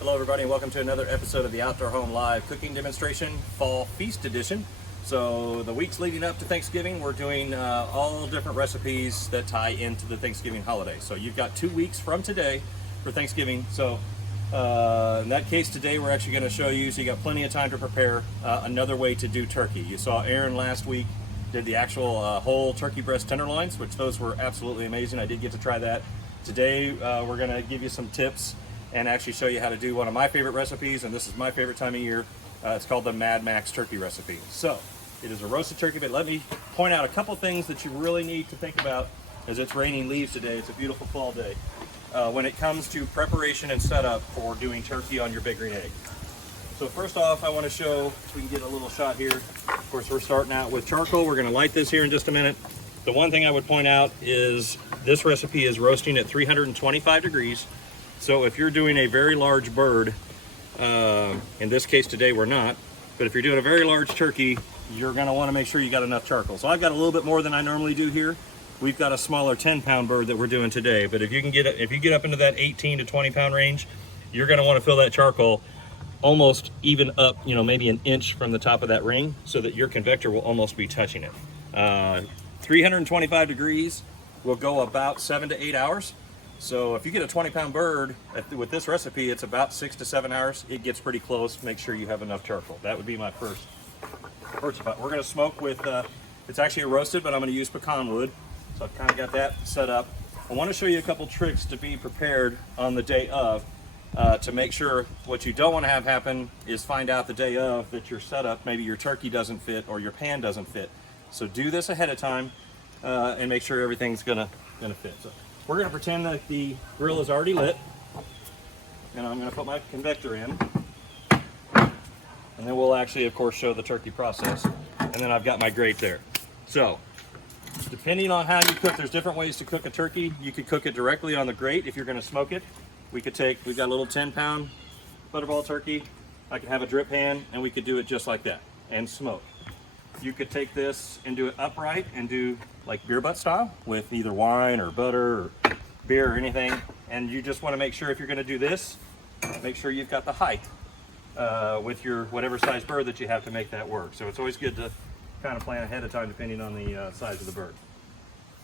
Hello everybody and welcome to another episode of the Outdoor Home Live Cooking Demonstration Fall Feast Edition. So the weeks leading up to Thanksgiving, we're doing all different recipes that tie into the Thanksgiving holiday. So you've got 2 weeks from today for Thanksgiving. So in that case today we're actually going to show you, so you got plenty of time to prepare another way to do turkey. You saw Aaron last week did the actual whole turkey breast tenderloins, which those were absolutely amazing. I did get to try that. Today we're going to give you some tips and actually show you how to do one of my favorite recipes, and this is my favorite time of year. It's called the Mad Max turkey recipe. So it is a roasted turkey, but let me point out a couple things that you really need to think about as it's raining leaves today. It's a beautiful fall day. When it comes to preparation and setup for doing turkey on your big green egg. So first off, I want to show, if we can get a little shot here. Of course, we're starting out with charcoal. We're going to light this here in just a minute. The one thing I would point out is this recipe is roasting at 325 degrees. So if you're doing a very large bird, in this case today we're not, but if you're doing a very large turkey, you're going to want to make sure you got enough charcoal. So I've got a little bit more than I normally do here. We've got a smaller 10-pound bird that we're doing today, but if you get up into that 18 to 20-pound range, you're going to want to fill that charcoal almost even up, maybe an inch from the top of that ring, so that your convector will almost be touching it. 325 degrees will go about 7 to 8 hours. So if you get a 20-pound bird with this recipe, it's about 6 to 7 hours. It gets pretty close. Make sure you have enough charcoal. That would be my first spot. We're going to smoke with, it's actually a roasted, but I'm going to use pecan wood. So I've kind of got that set up. I want to show you a couple tricks to be prepared on the day of, to make sure. What you don't want to have happen is find out the day of that your setup, maybe your turkey doesn't fit or your pan doesn't fit. So do this ahead of time and make sure everything's gonna fit. So we're gonna pretend that the grill is already lit, and I'm gonna put my convector in, and then we'll actually, of course, show the turkey process. And then I've got my grate there. So depending on how you cook, there's different ways to cook a turkey. You could cook it directly on the grate if you're gonna smoke it. We've got a little 10-pound butterball turkey. I could have a drip pan, and we could do it just like that and smoke. You could take this and do it upright and do like beer butt style with either wine or butter or beer or anything. And you just want to make sure, if you're going to do this, make sure you've got the height with your whatever size bird that you have to make that work. So it's always good to kind of plan ahead of time depending on the size of the bird.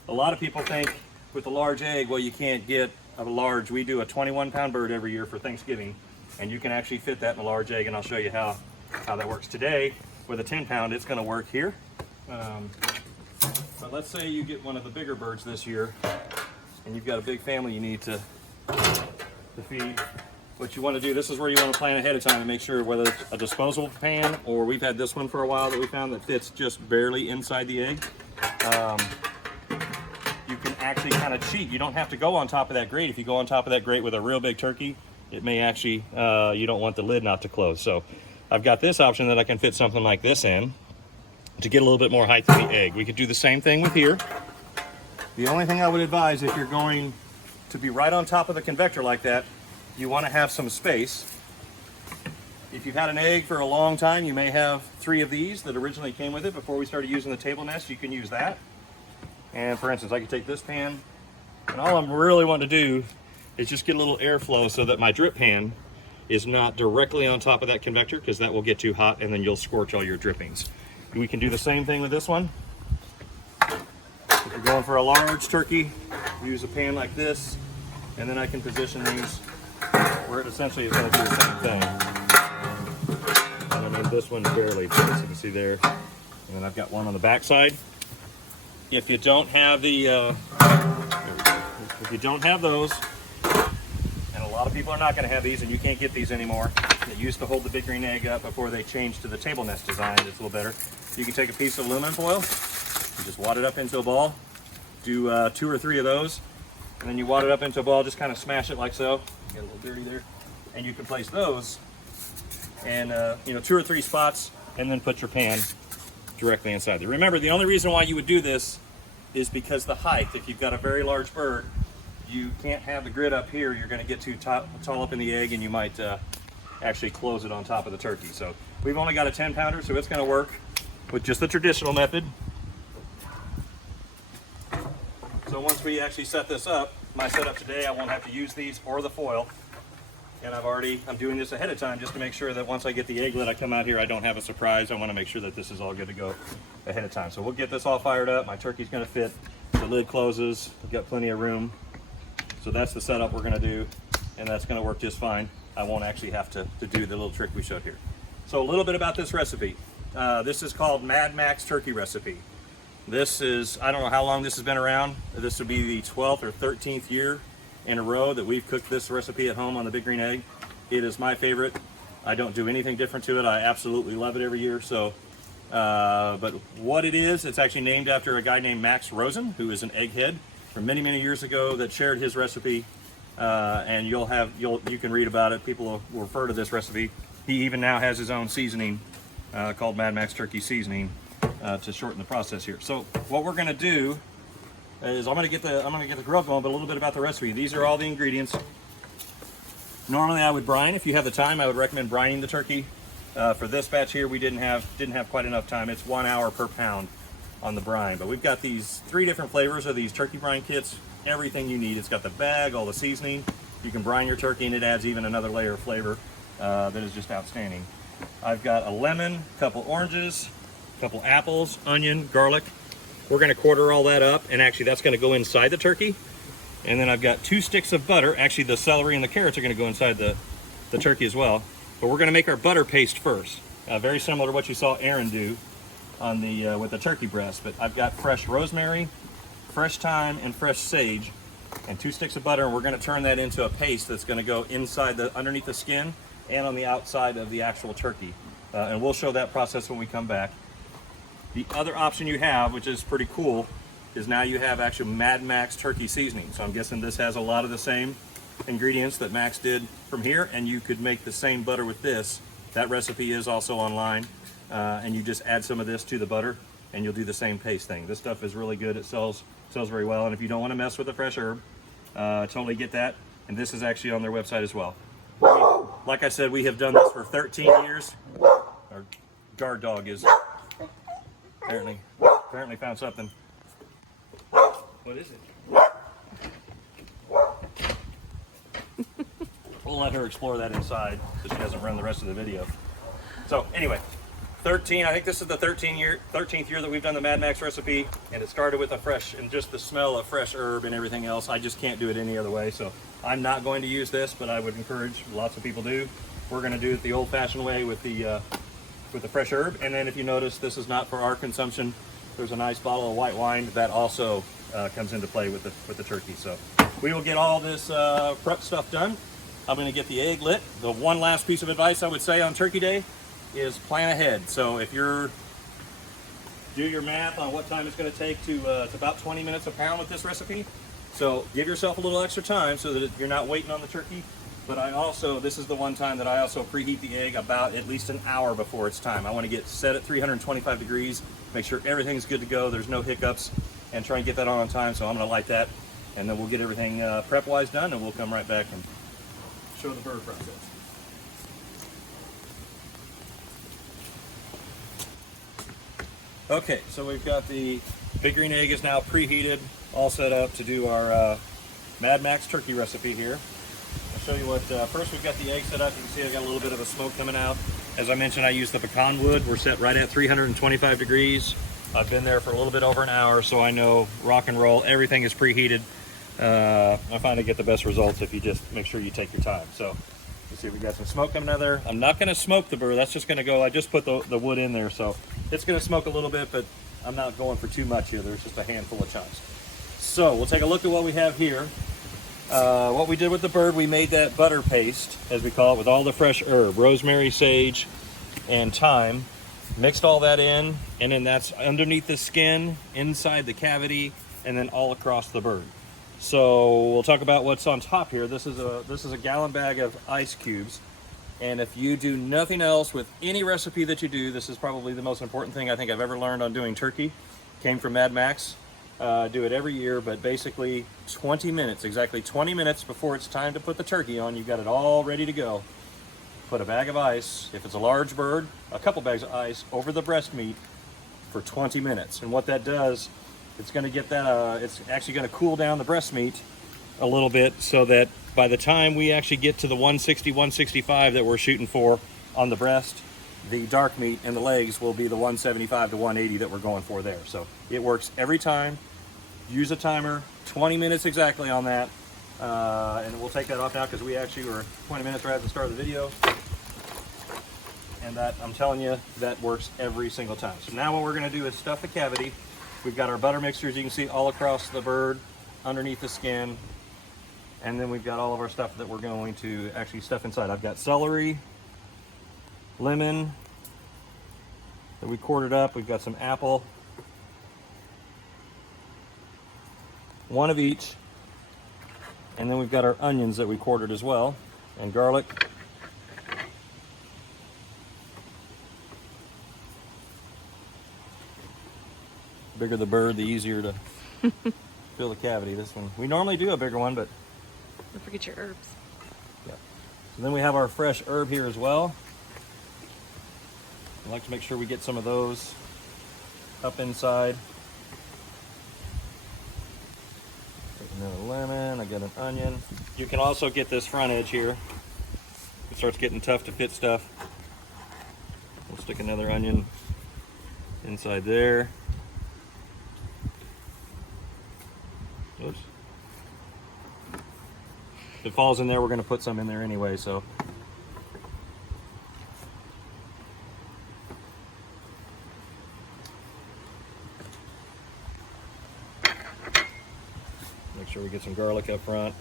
A lot of people think with a large egg, well, you can't get a large. We do a 21-pound bird every year for Thanksgiving, and you can actually fit that in a large egg, and I'll show you how that works. Today, with a 10-pound, it's going to work here. But let's say you get one of the bigger birds this year, and you've got a big family you need to feed. What you want to do, this is where you want to plan ahead of time and make sure, whether it's a disposable pan, or we've had this one for a while that we found that fits just barely inside the egg. You can actually kind of cheat. You don't have to go on top of that grate. If you go on top of that grate with a real big turkey, it may actually, you don't want the lid not to close. So I've got this option that I can fit something like this in to get a little bit more height in the egg. We could do the same thing with here. The only thing I would advise, if you're going to be right on top of the convector like that, you want to have some space. If you've had an egg for a long time, you may have 3 of these that originally came with it before we started using the table nest. You can use that. And for instance, I could take this pan, and all I'm really wanting to do is just get a little airflow so that my drip pan is not directly on top of that convector, because that will get too hot and then you'll scorch all your drippings. We can do the same thing with this one. If you're going for a large turkey, use a pan like this, and then I can position these where it essentially is going to do the same thing. And I mean, this one barely fits, you can see there. And then I've got one on the back side. If you don't have those, and a lot of people are not going to have these, and you can't get these anymore. They used to hold the big green egg up before they changed to the table nest design. It's a little better. You can take a piece of aluminum foil and just wad it up into a ball. Do 2 or 3 of those, and then you wad it up into a ball. Just kind of smash it like so. Get a little dirty there, and you can place those in 2 or 3 spots, and then put your pan directly inside there. Remember, the only reason why you would do this is because the height. If you've got a very large bird, you can't have the grid up here. You're going to get too tall up in the egg, and you might actually close it on top of the turkey. So we've only got a 10-pounder, so it's going to work with just the traditional method. So once we actually set this up, my setup today, I won't have to use these or the foil. And I'm doing this ahead of time just to make sure that once I get the egglet, I come out here, I don't have a surprise. I want to make sure that this is all good to go ahead of time. So we'll get this all fired up. My turkey's going to fit. The lid closes. We've got plenty of room. So that's the setup we're going to do, and that's going to work just fine. I won't actually have to do the little trick we showed here. So a little bit about this recipe. This is called Mad Max Turkey Recipe. This is, I don't know how long this has been around. This would be the 12th or 13th year in a row that we've cooked this recipe at home on the Big Green Egg. It is my favorite. I don't do anything different to it. I absolutely love it every year. So, but what it is, it's actually named after a guy named Max Rosen, who is an egghead from many, many years ago that shared his recipe. And you can read about it. People will refer to this recipe. He even now has his own seasoning called Mad Max Turkey Seasoning to shorten the process here. So what we're going to do is I'm going to get the grill going, but a little bit about the recipe. These are all the ingredients. Normally I would brine. If you have the time, I would recommend brining the turkey. For this batch here, we didn't have quite enough time. It's 1 hour per pound on the brine, but we've got these 3 different flavors of these turkey brine kits. Everything you need. It's got the bag, all the seasoning. You can brine your turkey, and it adds even another layer of flavor that is just outstanding. I've got a lemon, a couple oranges, a couple apples, onion, garlic. We're going to quarter all that up, and actually that's going to go inside the turkey. And then I've got 2 sticks of butter. Actually, the celery and the carrots are going to go inside the turkey as well. But we're going to make our butter paste first. Very similar to what you saw Aaron do on the with the turkey breast. But I've got fresh rosemary, fresh thyme, and fresh sage, and 2 sticks of butter. And we're going to turn that into a paste that's going to go inside underneath the skin and on the outside of the actual turkey. And we'll show that process when we come back. The other option you have, which is pretty cool, is now you have actual Mad Max turkey seasoning. So I'm guessing this has a lot of the same ingredients that Max did from here, and you could make the same butter with this. That recipe is also online, and you just add some of this to the butter, and you'll do the same paste thing. This stuff is really good. It sells very well, and if you don't want to mess with the fresh herb, totally get that. And this is actually on their website as well. Like I said, we have done this for 13 years. Our guard dog is apparently found something. What is it? We'll let her explore that inside so she doesn't run the rest of the video. So anyway, I think this is the 13th year that we've done the Mad Max recipe, and it started with just the smell of fresh herb and everything else. I just can't do it any other way, so I'm not going to use this, but I would encourage, lots of people do. We're going to do it the old-fashioned way with the fresh herb. And then if you notice, this is not for our consumption. There's a nice bottle of white wine that also comes into play with the turkey. So we will get all this prep stuff done. I'm going to get the egg lit. The one last piece of advice I would say on Turkey Day is plan ahead. So if do your math on what time it's going to take it's about 20 minutes a pound with this recipe. So give yourself a little extra time so that you're not waiting on the turkey. But this is the one time that I also preheat the egg about at least an hour before it's time. I want to get set at 325 degrees, make sure everything's good to go, there's no hiccups, and try and get that on time. So I'm going to light that, and then we'll get everything prep-wise done, and we'll come right back and show the bird process. Okay, so we've got the Big Green Egg is now preheated, all set up to do our Mad Max turkey recipe here. I'll show you what, first we've got the egg set up. You can see I got a little bit of a smoke coming out. As I mentioned, I use the pecan wood. We're set right at 325 degrees. I've been there for a little bit over an hour, so I know rock and roll. Everything is preheated. I find I get the best results if you just make sure you take your time. So you see we got some smoke coming out there. I'm not going to smoke the bird. That's just going to go, I just put the wood in there, so it's going to smoke a little bit, but I'm not going for too much here. There's just a handful of chunks. So we'll take a look at what we have here. What we did with the bird, we made that butter paste, as we call it, with all the fresh herb, rosemary, sage, and thyme. Mixed all that in, and then that's underneath the skin, inside the cavity, and then all across the bird. So we'll talk about what's on top here. This is a gallon bag of ice cubes, and if you do nothing else with any recipe that you do, this is probably the most important thing I think I've ever learned on doing turkey. Came from Mad Max. Do it every year, but basically 20 minutes, exactly 20 minutes before it's time to put the turkey on, you've got it all ready to go. Put a bag of ice, if it's a large bird, a couple bags of ice over the breast meat for 20 minutes. And what that does, it's going to get that, it's actually going to cool down the breast meat a little bit so that by the time we actually get to the 160, 165 that we're shooting for on the breast, the dark meat and the legs will be the 175 to 180 that we're going for there. So it works every time. Use a timer, 20 minutes exactly on that. And we'll take that off now because we actually were 20 minutes right at the start of the video. And that, I'm telling you, that works every single time. So now what we're gonna do is stuff the cavity. We've got our butter mixtures, you can see all across the bird, underneath the skin. And then we've got all of our stuff that we're going to actually stuff inside. I've got celery, lemon that we quartered up. We've got some apple, one of each. And then we've got our onions that we quartered as well, and garlic. The bigger the bird, the easier to fill the cavity. This one, we normally do a bigger one, but don't forget your herbs. yeah. So then we have our fresh herb here as well. I like to make sure we get some of those up inside. Another lemon, I got an onion. You can also get this front edge here. It starts getting tough to fit stuff. We'll stick another onion inside there. Oops. If it falls in there, we're going to put some in there anyway, so. Make sure we get some garlic up front.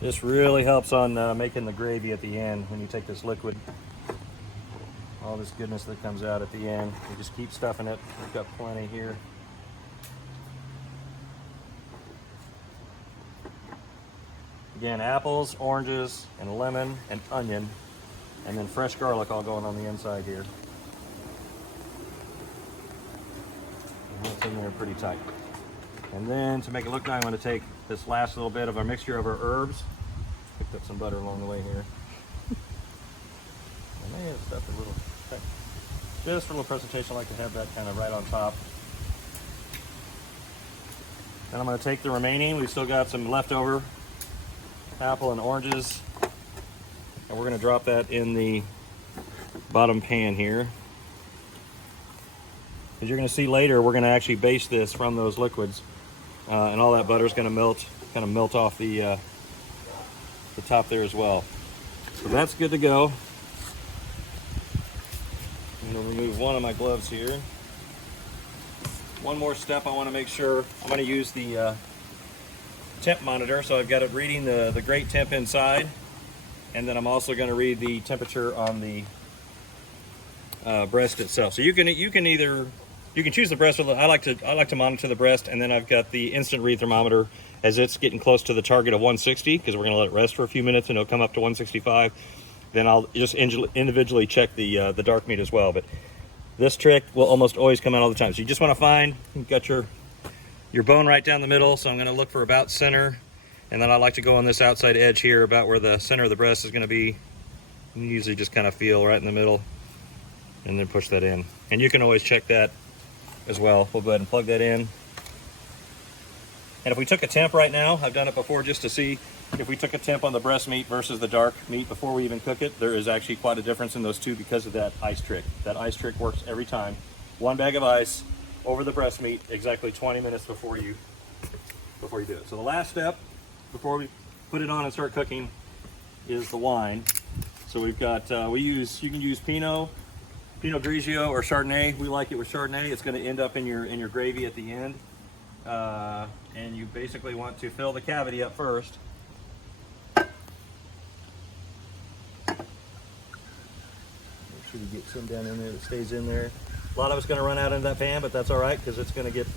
This really helps on making the gravy at the end when you take this liquid. All this goodness that comes out at the end. You just keep stuffing it. We've got plenty here. Again, apples, oranges, and lemon, and onion, and then fresh garlic all going on the inside here. And that's in there pretty tight. And then to make it look nice, I'm going to take this last little bit of our mixture of our herbs. Picked up some butter along the way here. I may have stuffed a little, just for a little presentation, I like to have that kind of right on top. Then I'm going to take the remaining, we've still got some leftover apple and oranges, and we're going to drop that in the bottom pan here. As you're going to see later, we're going to actually baste this from those liquids, and all that butter is going to melt, kind of melt off the top there as well. So that's good to go. I'm going to remove one of my gloves here. One more step, I want to make sure, I'm going to use the temp monitor, so I've got it reading the grate temp inside, and then I'm also going to read the temperature on the breast itself. So you can choose the breast. I like to monitor the breast, and then I've got the instant read thermometer as it's getting close to the target of 160, because we're going to let it rest for a few minutes and it'll come up to 165. Then I'll just individually check the dark meat as well. But this trick will almost always come out all the time. So you just want to find, you've got your bone right down the middle. So I'm going to look for about center, and then I like to go on this outside edge here about where the center of the breast is going to be. You usually just kind of feel right in the middle, and then push that in. And you can always check that as well. We'll go ahead and plug that in. And if we took a temp right now, I've done it before just to see if we took a temp on the breast meat versus the dark meat before we even cook it, there is actually quite a difference in those two because of that ice trick. That ice trick works every time. One bag of ice over the breast meat exactly 20 minutes before you do it. So the last step before we put it on and start cooking is the wine. So we've got, you can use Pinot Grigio or Chardonnay. We like it with Chardonnay. It's going to end up in your gravy at the end. And you basically want to fill the cavity up first. Make sure you get some down in there that stays in there. A lot of it's going to run out into that pan, but that's all right because it's going to get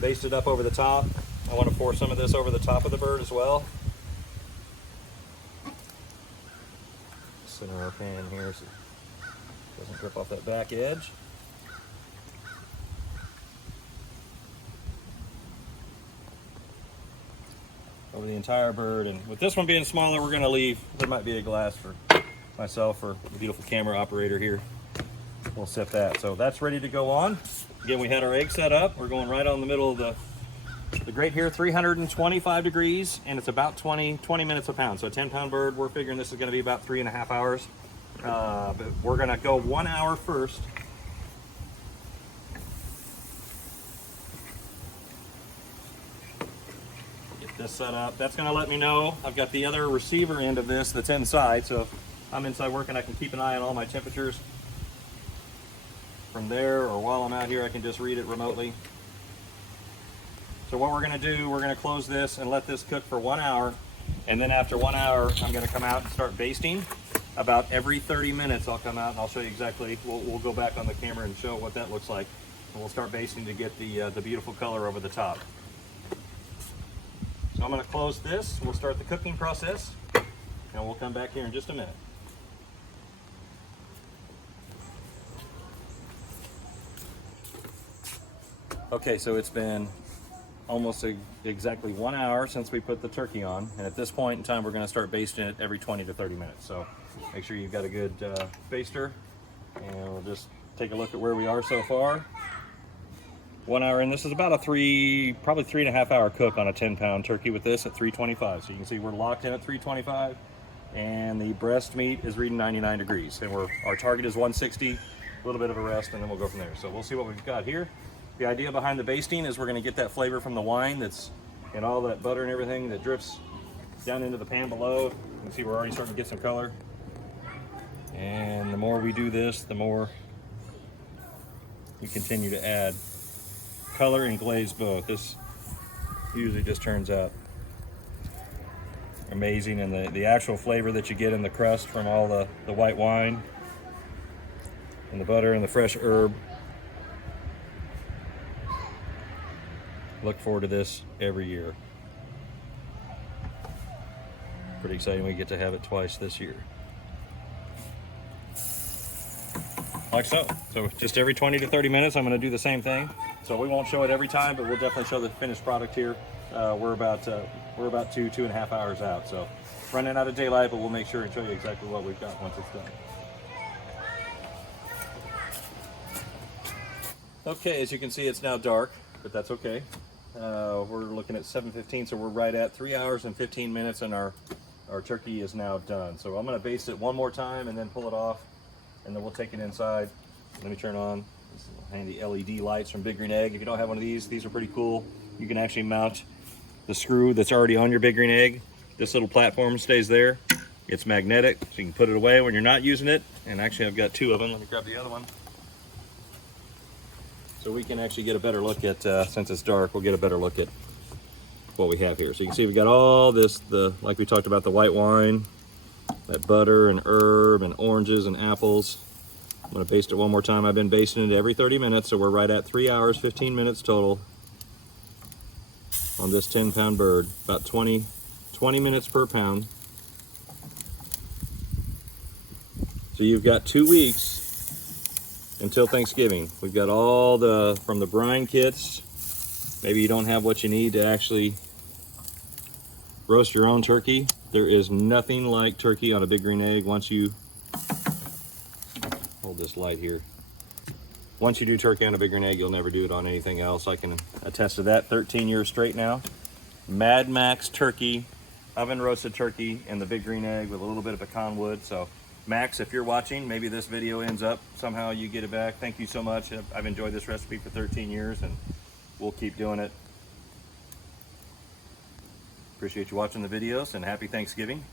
basted up over the top. I want to pour some of this over the top of the bird as well. Center our pan here. So Doesn't rip off that back edge. Over the entire bird, and with this one being smaller, we're going to leave. There might be a glass for myself or the beautiful camera operator here. We'll set that. So that's ready to go on. Again, we had our egg set up. We're going right on the middle of the grate here, 325 degrees, and it's about 20 minutes a pound. So a 10-pound bird, we're figuring this is going to be about 3.5 hours. But we're going to go 1 hour first. Get this set up. That's going to let me know. I've got the other receiver end of this that's inside, so if I'm inside working, I can keep an eye on all my temperatures. From there, or while I'm out here, I can just read it remotely. So what we're going to do, we're going to close this and let this cook for 1 hour, and then after 1 hour, I'm going to come out and start basting. About every 30 minutes, I'll come out and I'll show you exactly. We'll go back on the camera and show what that looks like, and we'll start basting to get the beautiful color over the top. So I'm going to close this. We'll start the cooking process, and we'll come back here in just a minute. Okay, so it's been almost exactly 1 hour since we put the turkey on, and at this point in time we're going to start basting it every 20 to 30 minutes. So make sure you've got a good baster, and we'll just take a look at where we are so far. 1 hour in. This is about a probably 3.5 hour cook on a 10-pound turkey with this at 325. So you can see we're locked in at 325, and the breast meat is reading 99 degrees, and our target is 160. A little bit of a rest, and then we'll go from there. So we'll see what we've got here. The idea behind the basting is we're going to get that flavor from the wine that's in all that butter and everything that drips down into the pan below. You can see we're already starting to get some color. And the more we do this, the more we continue to add color and glaze both. This usually just turns out amazing, and the actual flavor that you get in the crust from all the white wine and the butter and the fresh herb. Look forward to this every year. Pretty exciting we get to have it twice this year. Like so. So just every 20 to 30 minutes I'm going to do the same thing. So we won't show it every time, but we'll definitely show the finished product here. We're about 2.5 hours out. So running out of daylight, but we'll make sure and show you exactly what we've got once it's done. Okay, as you can see, it's now dark, but that's okay. We're looking at 7:15, so we're right at 3 hours and 15 minutes, and our turkey is now done. So I'm going to baste it one more time and then pull it off, and then we'll take it inside. Let me turn on these handy LED lights from Big Green Egg. If you don't have one of these are pretty cool. You can actually mount the screw that's already on your Big Green Egg. This little platform stays there. It's magnetic, so you can put it away when you're not using it. And actually I've got two of them. Let me grab the other one. So we can actually get a better look at, since it's dark, we'll get a better look at what we have here. So you can see we got all this, like we talked about, the white wine, that butter and herb and oranges and apples. I'm gonna baste it one more time. I've been basting it every 30 minutes, so we're right at 3 hours, 15 minutes total on this 10-pound bird, about 20 minutes per pound. So you've got 2 weeks until Thanksgiving. We've got all from the brine kits. Maybe you don't have what you need to actually roast your own turkey. There is nothing like turkey on a Big Green Egg. Once you hold this light here, once you do turkey on a Big Green Egg, you'll never do it on anything else. I can attest to that. 13 years straight now. Mad Max turkey, oven roasted turkey, and the Big Green Egg with a little bit of pecan wood. So Max, if you're watching, maybe this video ends up, somehow you get it back. Thank you so much. I've enjoyed this recipe for 13 years, and we'll keep doing it. Appreciate you watching the videos, and happy Thanksgiving.